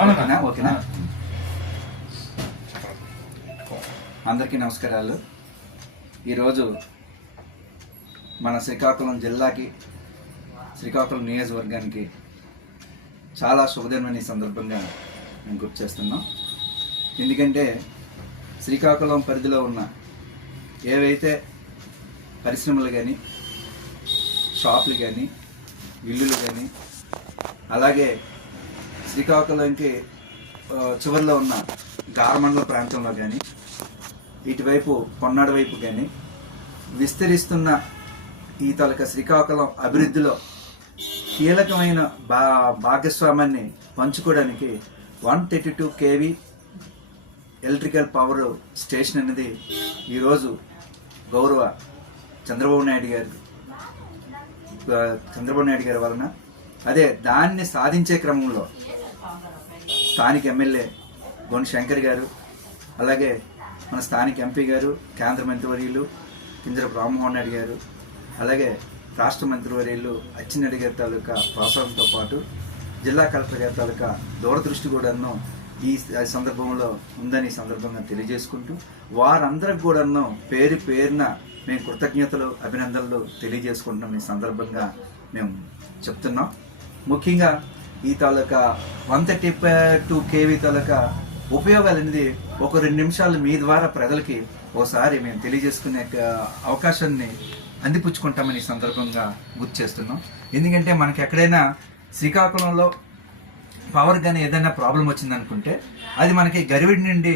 ఓకేనా? ఓకేనా? అందరికీ నమస్కారాలు. ఈరోజు మన శ్రీకాకుళం జిల్లాకి శ్రీకాకుళం నియోజకవర్గానికి చాలా శుభదినమైన ఈ సందర్భంగా మేము గుర్తు చేస్తున్నాం. ఎందుకంటే శ్రీకాకుళం పరిధిలో ఉన్న ఏవైతే పరిశ్రమలు కానీ షాపులు కానీ ఇల్లులు కానీ అలాగే శ్రీకాకుళంకి చివరిలో ఉన్న గారమండల ప్రాంతంలో కానీ ఇటువైపు కొన్నాడు వైపు కానీ విస్తరిస్తున్న ఈ తాలూకా శ్రీకాకుళం అభివృద్ధిలో కీలకమైన భా భాగస్వామ్యాన్ని పంచుకోవడానికి one thirty two KV electrical power station అనేది ఈరోజు గౌరవ చంద్రబాబు నాయుడు గారు చంద్రబాబు నాయుడు గారి వలన. అదే దాన్ని సాధించే క్రమంలో స్థానిక ఎమ్మెల్యే గోని శంకర్ గారు అలాగే మన స్థానిక ఎంపీ గారు కేంద్ర మంత్రివర్యులు కింజర రామ్మోహన్ రెడ్డి గారు అలాగే రాష్ట్ర మంత్రివర్యులు అచ్చెన్నాయుడు గారి తాలూకా ప్రోత్సాహంతో పాటు జిల్లా కలెక్టర్ గారి తాలూకా దూరదృష్టి కూడాను ఈ సందర్భంలో ఉందని సందర్భంగా తెలియజేసుకుంటూ వారందరికి కూడాను పేరు పేరున మేము కృతజ్ఞతలు అభినందనలు తెలియజేసుకుంటున్నాం ఈ సందర్భంగా మేము చెప్తున్నాం. ముఖ్యంగా ఈ తాలూకా వన్ థర్టీ టూ కేవీ తాలూకా ఉపయోగాలు అనేది ఒక రెండు నిమిషాలు మీ ద్వారా ప్రజలకి ఓసారి మేము తెలియజేసుకునే అవకాశాన్ని అందిపుచ్చుకుంటామని ఈ సందర్భంగా గుర్తు చేస్తున్నాం. ఎందుకంటే మనకి ఎక్కడైనా శ్రీకాకుళంలో పవర్ కానీ ఏదైనా ప్రాబ్లం వచ్చిందనుకుంటే అది మనకి గరివిడి నుండి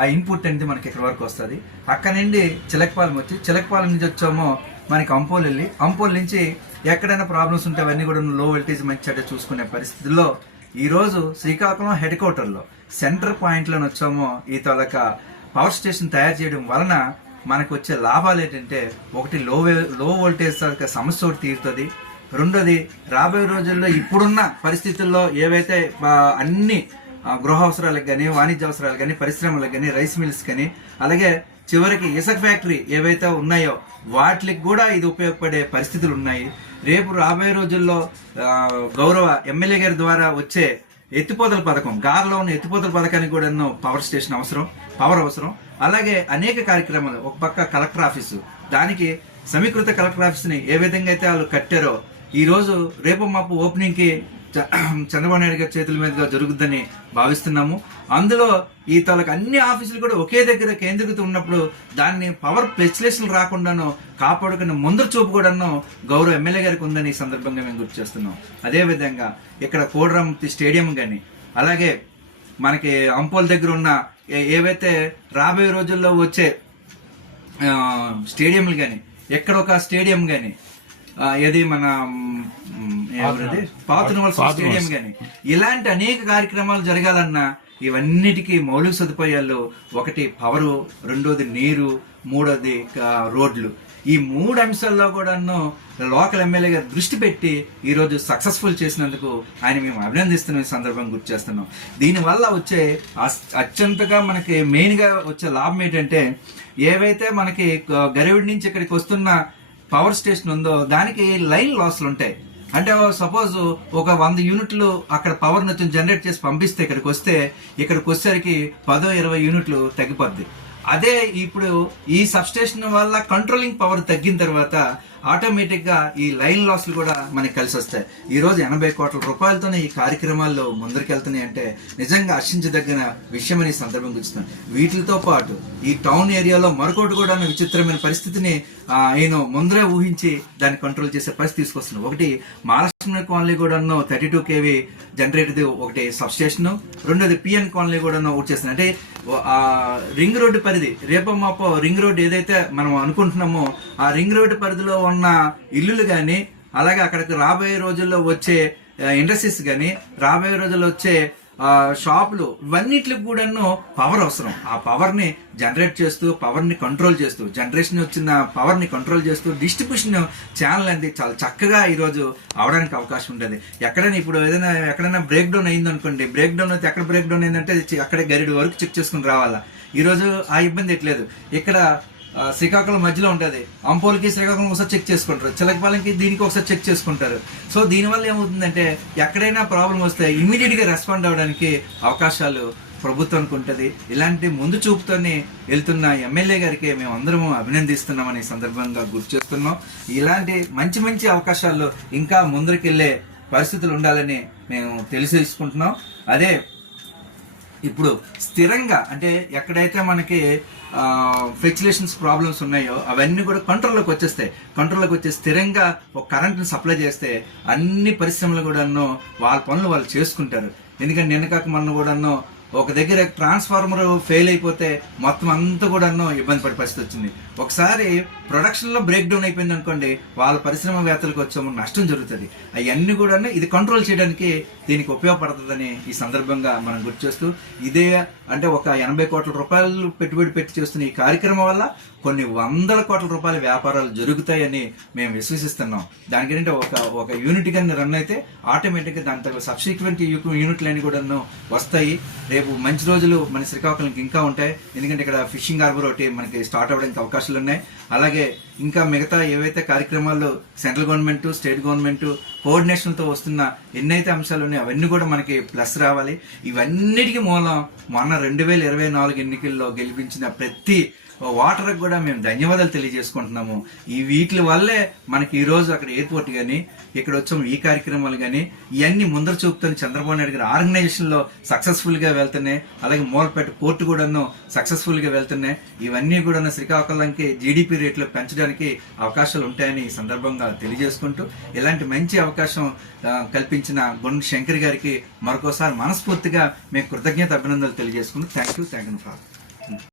ఆ ఇన్పుట్ అనేది మనకి ఇక్కడ వరకు వస్తుంది. అక్కడ నుండి చిలకపాలెం వచ్చి చిలకపాలెం నుంచి వచ్చామో మనకి అంపోల్ వెళ్ళి అంపోల్ నుంచి ఎక్కడైనా ప్రాబ్లమ్స్ ఉంటే అవన్నీ కూడా లో వోల్టేజ్ మంచి చెడ్డ చూసుకునే పరిస్థితుల్లో ఈరోజు శ్రీకాకుళం హెడ్ క్వార్టర్లో సెంటర్ పాయింట్లో వచ్చామో ఈ తొలక పవర్ స్టేషన్ తయారు చేయడం వలన మనకు వచ్చే లాభాలు ఏంటంటే ఒకటి లో లో వోల్టేజ్ తాలూకా సమస్య ఒకటి తీరుతుంది. రెండోది రాబోయే రోజుల్లో ఇప్పుడున్న పరిస్థితుల్లో ఏవైతే అన్ని గృహ అవసరాలకు కానీ వాణిజ్య అవసరాలకు కానీ పరిశ్రమలకు కానీ రైస్ మిల్స్ కానీ అలాగే చివరికి ఇసుక ఫ్యాక్టరీ ఏవైతే ఉన్నాయో వాటికి కూడా ఇది ఉపయోగపడే పరిస్థితులు ఉన్నాయి. రేపు రాబోయే రోజుల్లో గౌరవ ఎమ్మెల్యే గారి ద్వారా వచ్చే ఎత్తిపోతల పథకం గార్లో ఉన్న ఎత్తిపోతల పథకానికి కూడా ఎన్నో పవర్ స్టేషన్ అవసరం పవర్ అవసరం. అలాగే అనేక కార్యక్రమాలు ఒక పక్క కలెక్టర్ ఆఫీసు దానికి సమీకృత కలెక్టర్ ఆఫీస్ని ఏ విధంగా అయితే వాళ్ళు కట్టారో ఈరోజు రేపు మాపు ఓపెనింగ్కి చంద్రబాబు నాయుడు గారి చేతుల మీదుగా జరుగుద్దని భావిస్తున్నాము. అందులో ఈ తాలకు అన్ని ఆఫీసులు కూడా ఒకే దగ్గర కేంద్రీకృత ఉన్నప్పుడు దాన్ని పవర్ స్పెషలిస్టులు రాకుండాను కాపాడుకున్న ముందర చూపు కూడాను గౌరవ ఎమ్మెల్యే గారికి ఉందని ఈ సందర్భంగా మేము గుర్తు చేస్తున్నాం. అదేవిధంగా ఇక్కడ కోడరామతి స్టేడియం కానీ అలాగే మనకి అంపోల దగ్గర ఉన్న ఏ- ఏవైతే రాబోయే రోజుల్లో వచ్చే స్టేడియంలు కానీ ఎక్కడ ఒక స్టేడియం కానీ ఏది మన స్టేడియం కానీ ఇలాంటి అనేక కార్యక్రమాలు జరగాలన్నా ఇవన్నిటికీ మౌలిక సదుపాయాలు ఒకటి పవరు రెండోది నీరు మూడోది రోడ్లు. ఈ మూడు అంశాల్లో కూడాను లోకల్ ఎమ్మెల్యే గారు దృష్టి పెట్టి ఈ రోజు సక్సెస్ఫుల్ చేసినందుకు ఆయన మేము అభినందిస్తున్న ఈ సందర్భం గుర్తు చేస్తున్నాం. దీనివల్ల వచ్చే అత్యంతగా మనకి మెయిన్గా వచ్చే లాభం ఏంటంటే ఏవైతే మనకి గరివిడి నుంచి ఇక్కడికి వస్తున్న పవర్ స్టేషన్ ఉందో దానికి లైన్ లాస్లు ఉంటాయి. అంటే సపోజ్ ఒక వంద యూనిట్లు అక్కడ పవర్ వచ్చి జనరేట్ చేసి పంపిస్తే ఇక్కడికి వస్తే ఇక్కడికి వచ్చేసరికి పదో ఇరవై యూనిట్లు తగ్గిపోద్ది. అదే ఇప్పుడు ఈ సబ్స్టేషన్ వల్ల కంట్రోలింగ్ పవర్ తగ్గిన తర్వాత ఆటోమేటిక్గా ఈ లైన్ లాస్లు కూడా మనకి కలిసి వస్తాయి. ఈ రోజు ఎనభై కోట్ల రూపాయలతోనే ఈ కార్యక్రమాల్లో ముందరికెళ్తున్నాయి అంటే నిజంగా హర్షించదగిన విషయం అని సందర్భం గుర్తున్నాను వీటితో పాటు ఈ టౌన్ ఏరియాలో మరొకటి కూడా విచిత్రమైన పరిస్థితిని ఆ, ఆయన ముందరే ఊహించి దాన్ని కంట్రోల్ చేసే పరిస్థితి తీసుకొస్తున్నారు ఒకటి మహారాష్ట్ర కాలనీ కూడాను థర్టీ టూ కేవీ జనరేటర్ ఒకటి సబ్స్టేషన్ రెండోది పిఎన్ కాలనీ కూడాను ఒకటి చేస్తుంది. అంటే ఆ రింగ్ రోడ్డు పరిధి రేపో మాపో రింగ్ రోడ్డు ఏదైతే మనం అనుకుంటున్నామో ఆ రింగ్ రోడ్డు పరిధిలో ఉన్న ఇల్లులు కానీ అలాగే అక్కడికి రాబోయే రోజుల్లో వచ్చే ఇండస్ట్రీస్ కానీ రాబోయే రోజుల్లో వచ్చే షాపులు ఇవన్నిట్లకు కూడాను పవర్ అవసరం. ఆ పవర్ని జనరేట్ చేస్తూ పవర్ని కంట్రోల్ చేస్తూ జనరేషన్ వచ్చిన పవర్ని కంట్రోల్ చేస్తూ డిస్ట్రిబ్యూషన్ ఛానల్ అనేది చాలా చక్కగా ఈరోజు అవడానికి అవకాశం ఉంటుంది. ఎక్కడైనా ఇప్పుడు ఏదైనా ఎక్కడైనా బ్రేక్ డౌన్ అయింది అనుకోండి బ్రేక్ డౌన్ అయితే ఎక్కడ బ్రేక్ డౌన్ అయిందంటే అక్కడే గరిడి వరకు చెక్ చేసుకుని రావాలా. ఈరోజు ఆ ఇబ్బంది ఎట్లేదు ఇక్కడ శ్రీకాకుళం మధ్యలో ఉంటుంది. అంపోలకి శ్రీకాకుళం ఒకసారి చెక్ చేసుకుంటారు. చిలకపాలెంకి దీనికి ఒకసారి చెక్ చేసుకుంటారు. సో దీనివల్ల ఏమవుతుందంటే ఎక్కడైనా ప్రాబ్లం వస్తే ఇమీడియట్గా రెస్పాండ్ అవ్వడానికి అవకాశాలు ప్రభుత్వానికి ఉంటుంది ఇలాంటి ముందు చూపుతోనే వెళ్తున్న ఎమ్మెల్యే గారికి మేము అందరము అభినందిస్తున్నామని సందర్భంగా గుర్తు చేస్తున్నాం ఇలాంటి మంచి మంచి అవకాశాలు ఇంకా ముందరికెళ్ళే పరిస్థితులు ఉండాలని మేము తెలిసి తీసుకుంటున్నాం అదే ఇప్పుడు స్థిరంగా అంటే ఎక్కడైతే మనకి ఫ్లెక్చులేషన్స్ ప్రాబ్లమ్స్ ఉన్నాయో అవన్నీ కూడా కంట్రోల్లోకి వచ్చేస్తాయి. కంట్రోల్లోకి వచ్చే స్థిరంగా ఒక కరెంట్ని సప్లై చేస్తే అన్ని పరిశ్రమలు కూడాను వాళ్ళ పనులు వాళ్ళు చేసుకుంటారు. ఎందుకంటే నిన్న కాక మొన్న కూడాను ఒక దగ్గర ట్రాన్స్ఫార్మర్ ఫెయిల్ అయిపోతే మొత్తం అంతా కూడాను ఇబ్బంది పడే పరిస్థితి వచ్చింది. ఒకసారి ప్రొడక్షన్లో బ్రేక్ డౌన్ అయిపోయింది అనుకోండి వాళ్ళ పరిశ్రమవేత్తలకు వచ్చే నష్టం జరుగుతుంది. అవన్నీ కూడా ఇది కంట్రోల్ చేయడానికి దీనికి ఉపయోగపడుతుందని ఈ సందర్భంగా మనం గుర్తు చేస్తూ ఇదే అంటే ఒక ఎనభై కోట్ల రూపాయలు పెట్టుబడి పెట్టి చేస్తున్న ఈ కార్యక్రమం వల్ల కొన్ని వందల కోట్ల రూపాయల వ్యాపారాలు జరుగుతాయని మేము విశ్వసిస్తున్నాం. దానికి ఏంటంటే ఒక ఒక యూనిట్ కానీ రన్ అయితే ఆటోమేటిక్గా దాని తగ్గ సబ్సిక్వెంట్ యూనిట్లు అన్ని కూడా వస్తాయి. రేపు మంచి రోజులు మన శ్రీకాకుళంకి ఇంకా ఉంటాయి. ఎందుకంటే ఇక్కడ ఫిషింగ్ హార్బర్ ఒకటి మనకి స్టార్ట్ అవ్వడానికి అవకాశాలు ఉన్నాయి. అలాగే ఇంకా మిగతా ఏవైతే కార్యక్రమాలు సెంట్రల్ గవర్నమెంట్ స్టేట్ గవర్నమెంట్ కోఆర్డినేషన్తో వస్తున్న ఎన్నైతే అంశాలు ఉన్నాయో అవన్నీ కూడా మనకి ప్లస్ రావాలి. ఇవన్నిటికీ మూలం మొన్న రెండు వేల ఇరవై నాలుగు ఎన్నికల్లో గెలిపించిన ప్రతి వాటర్కి కూడా మేము ధన్యవాదాలు తెలియజేసుకుంటున్నాము. ఈ వీటి వల్లే మనకి ఈరోజు అక్కడ ఎయిర్పోర్ట్ కానీ ఇక్కడ వచ్చాము ఈ కార్యక్రమాలు కానీ ఇవన్నీ ముందర చూపుతాను చంద్రబాబు నాయుడు గారి ఆర్గనైజేషన్లో సక్సెస్ఫుల్గా వెళ్తున్నాయి. అలాగే మూలపేట పోర్టు కూడాను సక్సెస్ఫుల్గా వెళ్తున్నాయి. ఇవన్నీ కూడా శ్రీకాకుళంకి జీడిపి రేట్లు పెంచడానికి అవకాశాలు ఉంటాయని ఈ సందర్భంగా తెలియజేసుకుంటూ ఇలాంటి మంచి అవకాశం కల్పించిన గుండు శంకర్ గారికి మరొకసారి మనస్ఫూర్తిగా మేము కృతజ్ఞత అభినందనలు తెలియజేసుకుంటూ thank you thank you father.